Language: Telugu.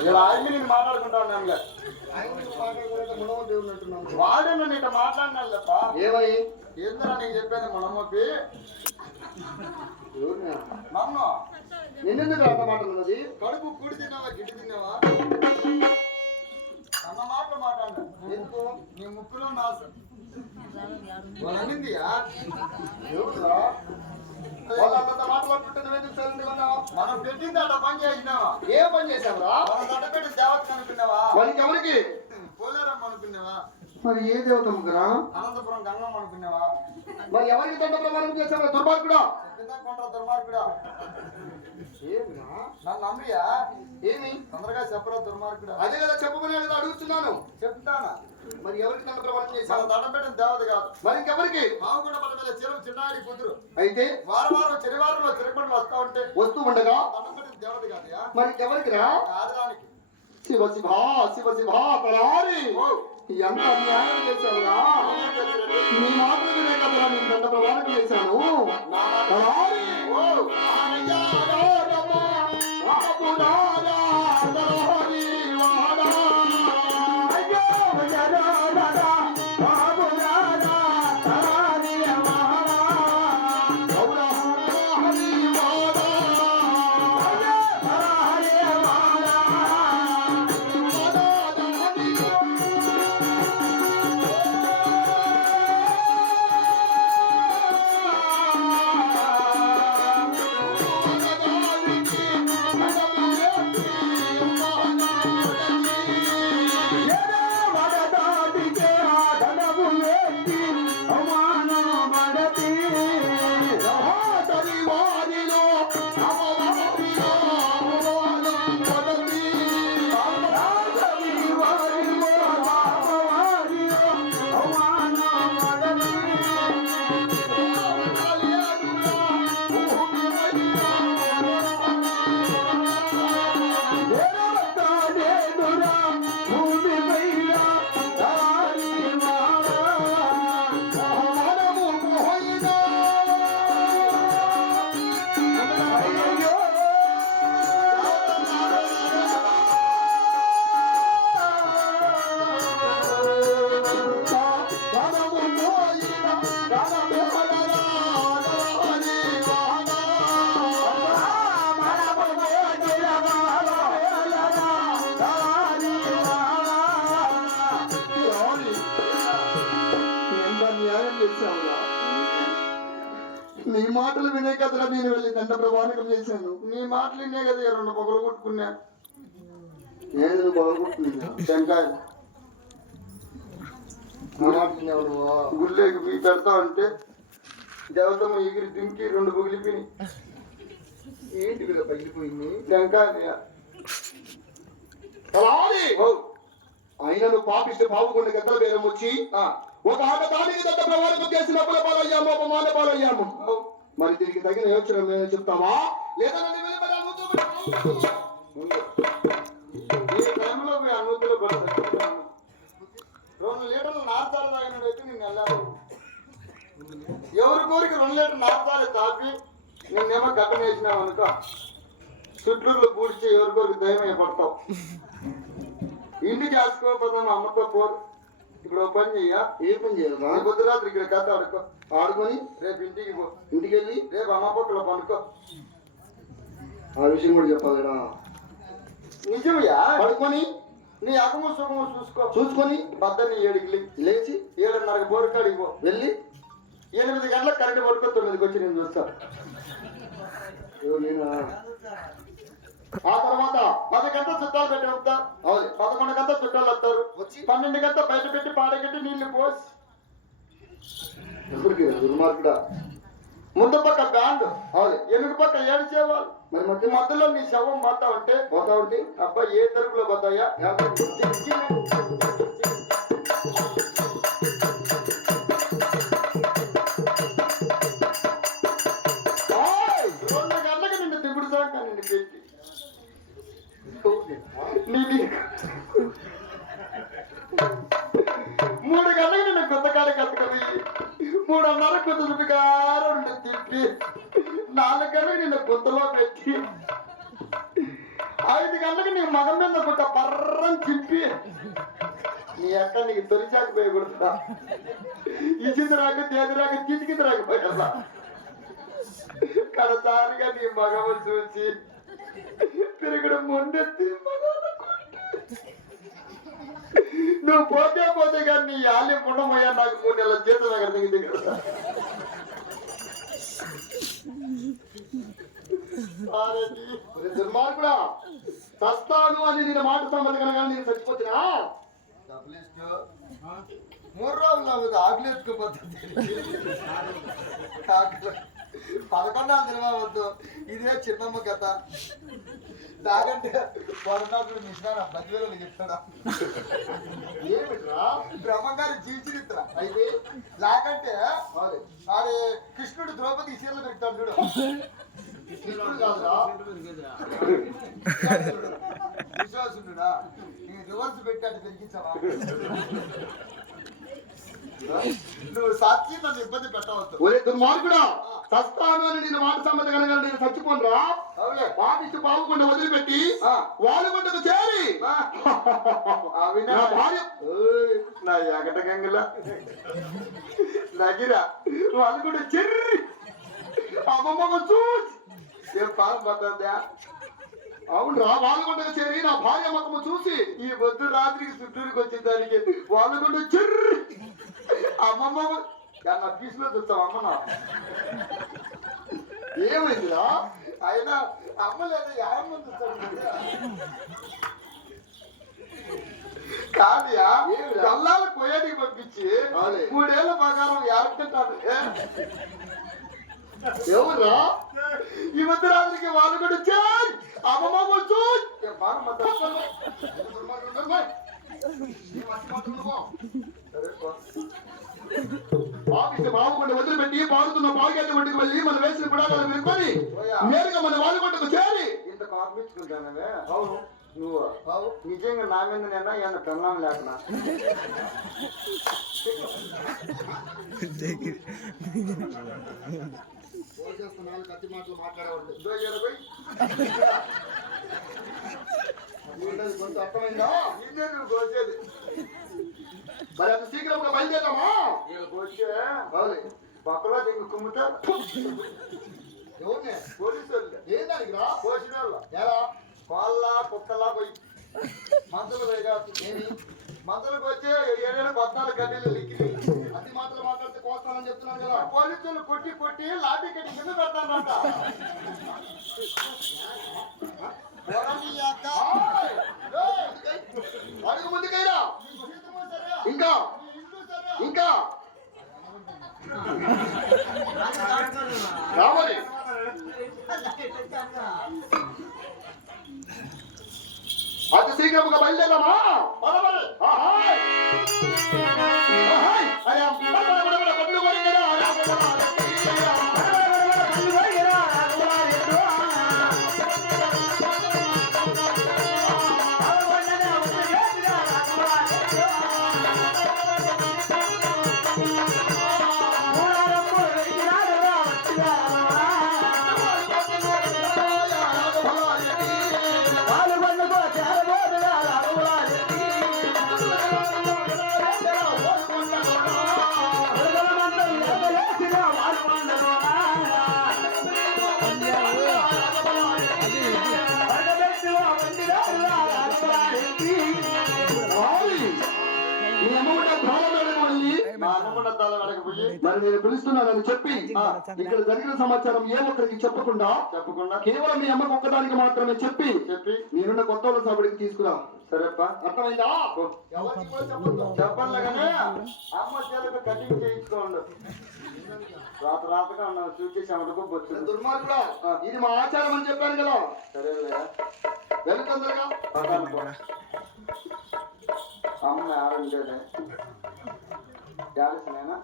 ఇలా ఆయన్ని నేను మాట్లాడుకుంటా ఉన్నానులే వాడేనా నీట మాట్లాడినాలేప్ప ఏమై ఏందిరా నీకు చెప్పేది మనమొప్పి నన్ను నిన్నెందుకు అంత మాట్లాడున్నది కడుపు కూడి తిన్నావా గిడ్డి తిన్నావా అన్న మాటలు మాట్లాడు ఎందుకు నీ ముక్కులో నాశం వాళ్ళనిందియా ఎవరురా? మనం పెట్టింది అట్లా పని చేసినావా? ఏ పని చేశావురా మన దట్టపెట్టి దేవత అనుకున్నావా? వాళ్ళకి ఎవరికి? పోలేరమ్మ అనుకున్నావా? మరి ఏ దేవత ముగ్గురా? అనంతపురం గంగమ్మ అనుకున్నావా మరి ఎవరికి దండ ప్రమాణం చేశావు దుర్మార్గుడా? కింద కొండ దుర్మార్గుడా? ఏమిరా? నన్ను నమ్మియా? ఏమి? తొందరగా చెప్పరా దుర్మార్గుడా? అదే కదా చెప్పమని కదా అడుగుతున్నాను. చెప్తానా? మరి ఎవరికి ప్రమాణం దండపెట్టిన దేవత కాదు. మరి ఇంకెవరికి? మీద చిరం చిన్నాడి కూతురు. అయితే? వారం వారం తిరుపతిలో వస్తా ఉంటే వస్తూ ఉండగా? దండపెట్టిన దేవత కాదయా మరి ఎవరికిరా ఆడదానికి శివ శివ శివ శివ తలారి ఎంత అన్యాయం చేశావురా. నీ మాత్రమే వినే కదరా నేను దండ ప్రమాణం చేశాను. తలారి కదరా నేను వెళ్ళి దండ ప్రమాణకం చేశాను. నీ మాటలు ఇన్నే కదా రెండు పొగలు కొట్టుకున్నా. నేను బాగుంటున్నా టెంకాయ. ఎవరు గుళ్ళేకి పోయి పెడతా ఉంటే దేవతమ్మ ఎగిరి దింకి రెండు పగిలిపోయి ఏంటి వీళ్ళ పగిలిపోయింది టెంకాయ తలారి! ఆయనను పాపిస్తే బాబుకుండా గద్దల బేరం వచ్చి ఒక ఆట దానికి దత్త ప్రమాణం చేసిన అప్పుల పాలయ్యాము అపమాన పాలయ్యాము. మరి దీనికి తగిన యోచన చెప్తావా? లేదా టైంలో అనుమతులు రెండు లీటర్లు నార్తాలు నేను వెళ్ళాలి. ఎవరి కోరికి రెండు లీటర్ నార్తాలు తాపి నిన్నేమో గడ్డ వేసినావు అనుకో. చుట్టూరులో పూడ్చి ఎవరి కోరికి దయమే పడతావు. ఇంటికి చేసుకోకపోతే అమ్మతో పోరు. ఇప్పుడు పని చెయ్య. ఏ పని చేయాలా ఈ పొద్దు రాత్రి ఇక్కడ కథ ఆడుకో. ఆడుకొని రేపు ఇంటికి పో ఇంటికి వెళ్ళి రేపు అమ్మ పక్కల పనుకో ఆ విషయం కూడా చెప్పాలి కదా నిజమయ్యా? పడుకొని నీ అకము సుఖము చూసుకో. చూసుకొని పద్దెని ఏడుకి లేచి ఏడున్నరకు బోరుకాడికి పో. వెళ్ళి ఎనిమిది గంటలకు కరెంట్ పడుకో తొమ్మిదికి వచ్చి నేను చూస్తా. ఎవరు నేనా? ఆ తర్వాత పది గంటల చుట్టాలు పెట్టి వస్తా. అవును. పదకొండు గంటల చుట్టాలు వస్తారు. వచ్చి పన్నెండు గంటల బయట పెట్టి పాడగట్టి నీళ్ళు పోసి. ఎవరికి దుర్మార్గుడా. ముందు పక్క బ్యాండ్ అవును ఎనుగు పక్క ఏడిచేవాళ్ళు. మరి మధ్య మధ్యలో నీ శవం పోతా ఉంటే పోతా ఉంటే అబ్బా ఏ తరుపులో పోతాయా? మూడున్నర తిప్పి నాలుగు నిన్ను గుత్తలో పెట్టి ఐదు గంటలకు నీ మగం మీద గుట్ట పర్రం తిప్పి నీ అక్క నీకు తొలిచాక పోయకూడదా ఇచ్చింది రాక తేది రాక తిరిగింది రాకపోయా కడసారిగా నీ మగము చూసి తిరగడం మొండెత్తి మగాళ్ళ కొట్టు. నువ్వు పోతే పోతే కానీ నీ ఆలయం ఉండబోయా నాకు మూడు నెలల జీతం దగ్గర దగ్గర దగ్గర సారథి. దుర్మార్గుడా? చస్తాను అని నేను మాట సంబంధం కనుక నేను చచ్చిపోతున్నా? మూడు రోజులు అవుతుంది ఆకలి ఎత్తుకుపోతుంది పదకొండాలు తినవద్దు ఇదే చిన్నమ్మ కథ. చెప్తాడా? ఏమిట్రా? బ్రహ్మంగారి అయితే. వాడి కృష్ణుడు ద్రౌపది చీరలు పెడతాడు చూడు. కృష్ణుడు కాదురా. విశ్వాసుడా నీ రివర్స్ పెట్టాడు పెరిగించావా? నువ్వు సాక్షి నన్ను ఇబ్బంది పెట్టవద్దు. ఒరే దుర్మార్గుడా చస్తాను అని నేను మాట సంబంధం కనుక నేను చచ్చిపోనురా. అవులే పాపిస్తూ బాగుకుండా వదిలిపెట్టి. వాలుగుండకు చేరి. నా భార్య నా ఎగట గంగల. నగిరా. వాళ్ళు కూడా చెర్రి. అమ్మమ్మ చూసి. ఏం పాపం పడుతుందా అవునరా వాలుగుండకు చేరి నా భార్య ముఖము చూసి. ఈ పొద్దు రాత్రికి చుట్టూరికి వచ్చిన దానికి వాళ్ళు కూడా చెర్రి. అమ్మమ్మ నా పీసులో చూస్తావు అమ్మ ఏమైందిరా? అయినా అమ్మ లేదా యాభై చూస్తాడు కాదుయా ఏమిరా? కల్లాలు పోయాడికి పంపించి అవులే. మూడేళ్ళ ప్రకారం యారుకుంటాడు ఎవరురా? ఈ మధ్య రాత్రికి వాళ్ళు కూడా చేయి అమ్మమ్మ వచ్చు పాపిస్తే బాగుండ వదిలిపెట్టి పాడుతున్న పావుగేట ఒడ్డుకు వెళ్ళి మన వేసిన గుడాలను వినుకొని నేరుగా మన వాలుగుండకు చేరి. ఇంత కాపించుకుంటానవే అవును. నువ్వు నిజంగా నా మీద నేనా ఏమన్నా పెళ్ళం లేకనా కత్తి మాటలు మాట్లాడేవాళ్ళు ఇదో. కొంచెం అర్థమైందా? నిన్నే నువ్వు కోసేది. మరి అంత శీఘ్రంగా బయలుదేరామా కుమ్ముతారు. పోలీసు వాళ్ళు ఏం దానికి రా? కోసిన వాళ్ళు ఎలా కుక్కలా పోయి. మందులు ఏమి? మందులకు వచ్చి ఏడేళ్ళు పద్నాలుగు గడ్డలు అన్ని మాటలు మాట్లాడితే కోస్తానని చెప్తున్నాను కదా. పోలీసులు కొట్టి కొట్టి లాఠీ కట్టి కింద పెడతానంట రావాలి. అతి శీఘ్రముగా బయలుదేరామా? మరి నేను పిలుస్తున్నానని చెప్పి ఇక్కడ జరిగిన సమాచారం ఏ ఒక్కరికి చెప్పకుండా చెప్పకుండా కేవలం మీ అమ్మకు ఒక్కదానికి మాత్రమే చెప్పి చెప్పి నేనున్న కొత్త వాళ్ళ సాబడికి తీసుకురా సరేపా అర్థమైందా. చెప్పాలిగానే అమ్మ చేలకు కటింగ్ చేయించుకోండు రాత రాతగా ఉన్నావు చూసి చెమటకు బొచ్చు. దుర్మార్గుడా ఇది మా ఆచారం అని చెప్పాను కదా. సరేలే. వెళ్ళు తొందరగా. అమ్మ ఆరండేదే యాలసినేనా